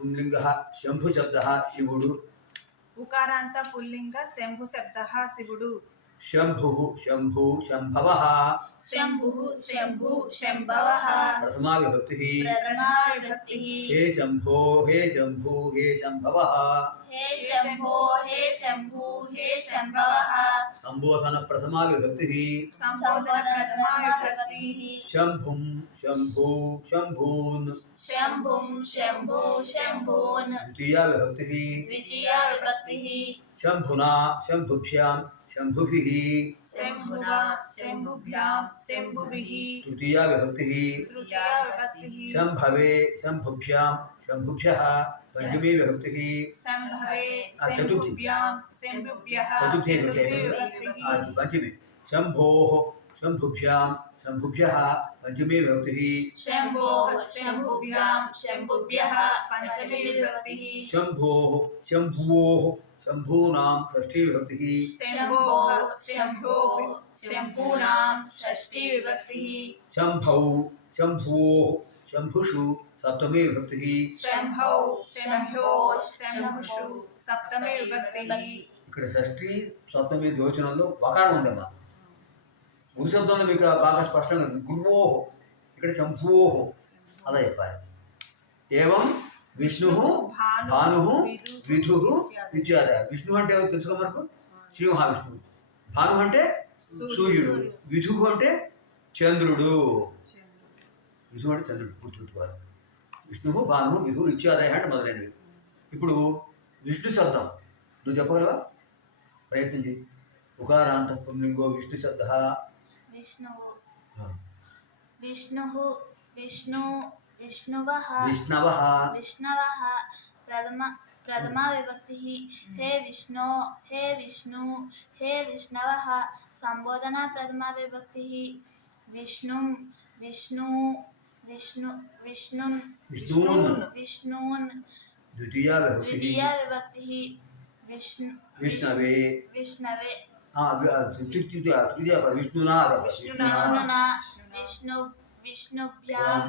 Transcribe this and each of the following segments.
పుంలింగः శంభు శబ్దः శివుడు. ఉకారాంత పుల్లింగ శంభు శబ్దః శివుడు. శంభుః శంభు శంభవः శంభుః శంభు శంభవః ప్రథమా విభక్తిః హే శంభో హే శంభు హే శంభవः హే శంభో హే శంభు హే శంభవః సంబోధన ప్రథమా విభక్తిః సంబోధన ప్రథమా విభక్తిః శంభుం శంభు శంభూన్ శంభుం శంభు శంభూన్ ద్వితీయా విభక్తిః ద్వితీయా విభక్తిః శంభునా శంభుభ్యాం శంభుభిః శంభునా శంభుభ్యాం శంభుభిః తృతీయా విభక్తిః తృతీయా విభక్తిః శంభవే శంభుభ్యాం శంభుభ్యః పంచమీ విభక్తిః శంభవే చతుర్థి శంభుభ్యాం శంభుభ్యః చతుర్థి చతుర్థి విభక్తిః విభక్తిః పంచమి శంభోః శంభుభ్యాం శంభుభ్యః పంచమీ విభక్తిః శంభోః శంభుభ్యాం శంభుభ్యః పంచమీ విభక్తిః శంభోః శంభువోః శంభూనాం షష్ఠీ విభక్తిః శంభోః శంభోః శంభూనాం షష్ఠీ విభక్తిః శంభౌ శంభువోః శంభుషు సప్తమీ విభక్తిః శంభౌ శంభో శంభుషు సప్తమీ విభక్తిః. ఇక్కడ షష్ఠీ సప్తమి ద్వివచనంలో వకారం ఉందమ్మా. ముందు శబ్దంలో మీకు బాగా స్పష్టంగా గురువోహ, ఇక్కడ శంభువోహ అలా చెప్పాలి. ఏవం విష్ణు భాను విధు ఇత్యాది. విష్ణు అంటే తెలుసుకో మనకు శ్రీ మహావిష్ణువు, భాను అంటే సూర్యుడు, విధు అంటే చంద్రుడు. విధు అంటే చంద్రుడు గుర్తుపెట్టుకోవాలి. విష్ణు భాను విధు ఇత్యాదయ అంటే మొదలైనవి. ఇప్పుడు విష్ణు శబ్దం నువ్వు చెప్పగలవా? ప్రయత్నం చేయి. ఉకారాంత పుంలింగో విష్ణు శబ్ద విష్ణువు విష్ణుః విష్ణు విష్ణువః విష్ణవః విష్ణవః ప్రథమా విభక్తిః హే విష్ణు హే విష్ణు హే విష్ణవః సంబోధన ప్రథమా విభక్తిః విష్ణుం విష్ణు విష్ణు విష్ణుం విష్ణూన్ ద్వితీయా విభక్తిః విష్ణవే విష్ణవే విష్ణునా విష్ణునా విష్ణుభ్యాం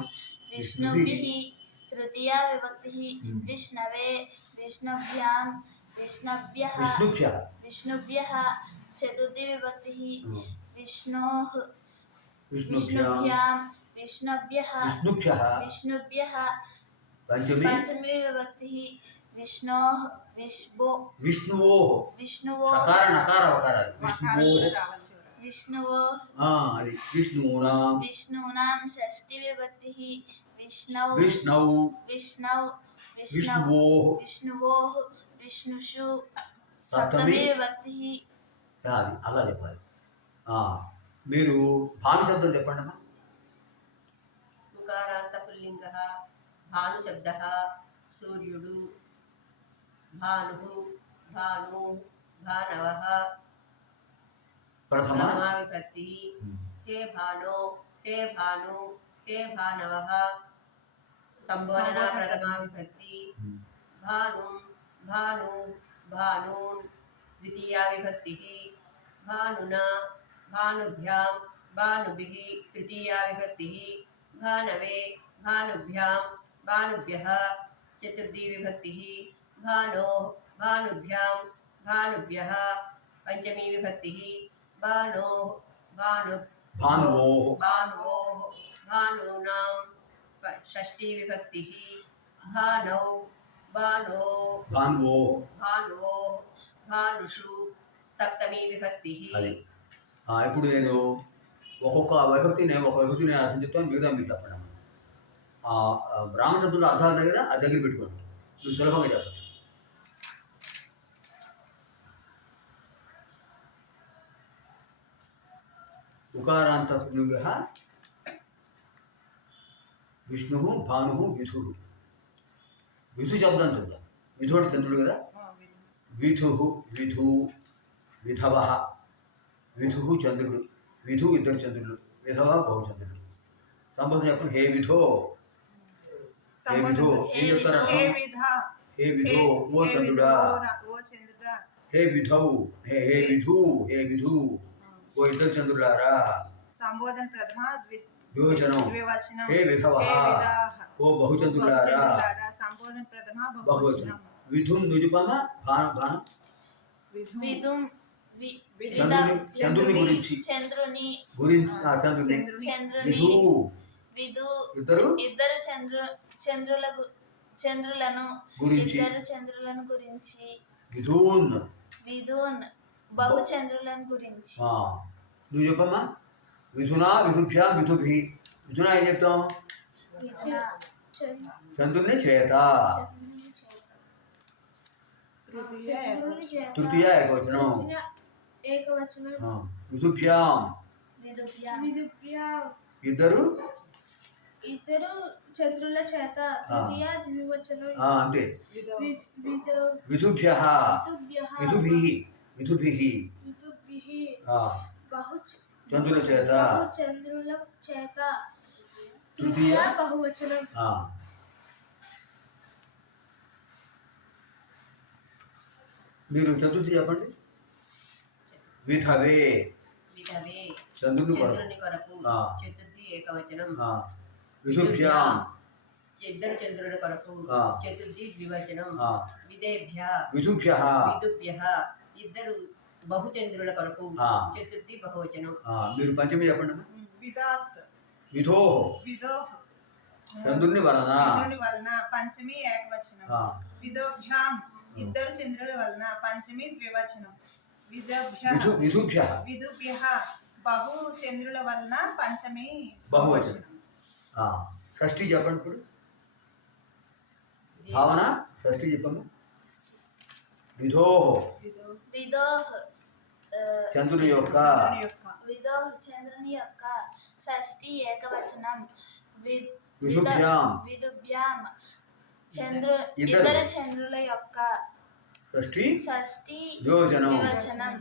విష్ణుభిః తృతీయా విభక్తిః విష్ణవే విష్ణుభ్యాం విష్ణుభ్యః చతుర్థీ విభక్తిః విష్ణోః విష్ణుభ్యాం విష్ణుభ్యః పంచమీ విభక్తిః విష్ణోః విష్ణువోః అది విష్ణూనాం విష్ణూనాం షష్ఠీ విభక్తిః విష్ణౌ విష్ణువోః విష్ణుషు సప్తమీ విభక్తిః. అది అలా చెప్పాలి. మీరు భాను శబ్దం చెప్పండి అమ్మా. ఉకారాంత పుల్లింగః భాను శబ్దః సూర్యుడు, భానుః భాను భానవః ప్రథమా విభక్తిః హే భానో హే భాను హే భానవః సంబోధన ప్రథమా విభక్తి భానుం భాను భానూన్ ద్వితీయా విభక్తిః భానునా భానుభ్యాం భానుభిః తృతీయా విభక్తిః భానవే భానుభ్యాం భానుభ్యః చతుర్థీ విభక్తిః భానోః భానుభ్యాం భానుభ్యః పంచమీ విభక్తిః భానోః భానువోః భానూనాం షష్ఠీ విభక్తిః భానౌ భానుషు సప్తమీ విభక్తిః. అది ఇప్పుడు నేను ఒక్కొక్క విభక్తిని అర్థం చెప్తాను, మిగతా మీరు చెప్పండి. రామశబ్దంలో అర్థాలు ఉన్నాయి కదా, అది దగ్గర పెట్టుకోండి, నువ్వు సులభంగా చెప్పచ్చు. ఉకారాంత పుల్లింగః విష్ణు భాను విధు. విధు శబ్దం చూద్దాం. విధు అంటే చంద్రుడు కదా. విధు విధు విధవః. విధు చంద్రుడు, విధు ఇద్దరు చంద్రుడు, విధవ బహుచంద్రుడు. సంబోధన చెప్పండి. హే విధో, హే విధో ఏం చెప్తారా? హే విధో ఓ చంద్రుడా. హే విధౌ హే విధు ఓ ఇద్దరు చంద్రులారా. సంబోధన ప్రథమ ద్వివచనం ద్వివచనం హే విధవః హే విదాః ఓ బహుచంద్రులారా బహుచంద్రులారా సంబోధన ప్రథమ బహువచనం బహువచనం విధుం నిజుపమ భాన భాన విధు విధుం చంద్రుని గురించి చంద్రుని చంద్రుని చంద్రుని విధు విధు ఇద్దరు ఇద్దరు చంద్రులను గురించి ఇద్దరు చంద్రులను గురించి విధూన్ విధున్ బహు చంద్రులను గురించి నువ్వు చెప్పమ్మా విధునా విధుభ్యా విధుభి విధునా ఏం చెప్తాం విధున చంద్రుని చేత తృతీయ తృతీయ ఏకవచనం ఏకవచనం విధుభ్యాం విధుభ్యాం ఇద్దరు ఇద్దరు చంద్రుల చేత తృతీయ ద్వివచనం అంతే విధుభ్యః విధుభ్య విధుభి విధుభి బహు చంద్రుల చేత చంద్రుల చేత తృతీయ బహువచనం మీరు చతుర్థి చెప్పండి విధవే విధవే చంద్రుని చంద్రుని కొరకు ఆ. చతుర్థి ఏకవచనం విధుభ్యాం ఇద్దరు చంద్రుల కొరకు ఆ. చతుర్థి ద్వివచనం విదేభ్య విధుభ్య విదుభ్య ఇద్దరు బహుచంద్రుల కొరకు ఆ. చతుర్థి బహువచనం మీరు పంచమి చెప్పండి అమ్మా. విదాత్ విధో విదో చంద్రుని వలన చంద్రుని వలన పంచమి ఏకవచనం విదోభ్యాం ఇద్దరు చంద్రుల వలన పంచమి ద్వివచనం విదోభ్య విధుభ్య విదుభ్య బహు చంద్రుల వలన పంచమి బహువచనం షష్ఠి చెప్పండి ఇప్పుడు భావన షష్ఠి చెప్పమ్మా విధో విదోహ్ చంద్రుని యొక్క విదోహ్ చంద్రుని యొక్క షష్ఠి ఏకవచనం విధుభ్యాం విధుభ్యాం ఇద్దరు. ఇద్దరు చంద్రుల యొక్క షష్ఠి షష్ఠి ద్వివచనం ద్వివచనం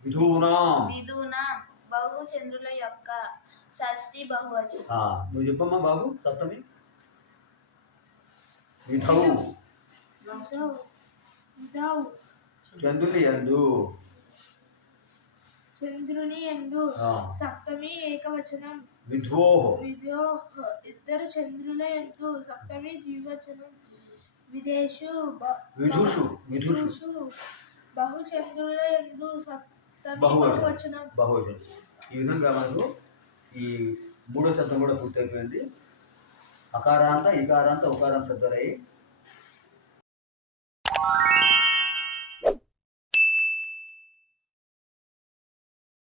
విధూనాం విధూనాం బహు చంద్రుల యొక్క షష్ఠి బహువచనం నువ్వు చెప్పమ్మా బాబు సప్తమి విధౌ విధౌ చంద్రుని యందు చంద్రుని యందు ఆ. సప్తమి ఏకవచనం విధో విదోహ్ ఇద్దరు చంద్రుల యందు సప్తమి ద్వివచనం విదేశు విధుషు విధుషు బహు చంద్రుల యందు సప్తమి బహువచనం. బహువచనం బహువచనం ఈ విధంగా మనకు ఈ మూడో శబ్దం కూడా పూర్తయిపోయింది అకారాంత ఇకారాంత ఉకారాంత శబ్దాలయ్యి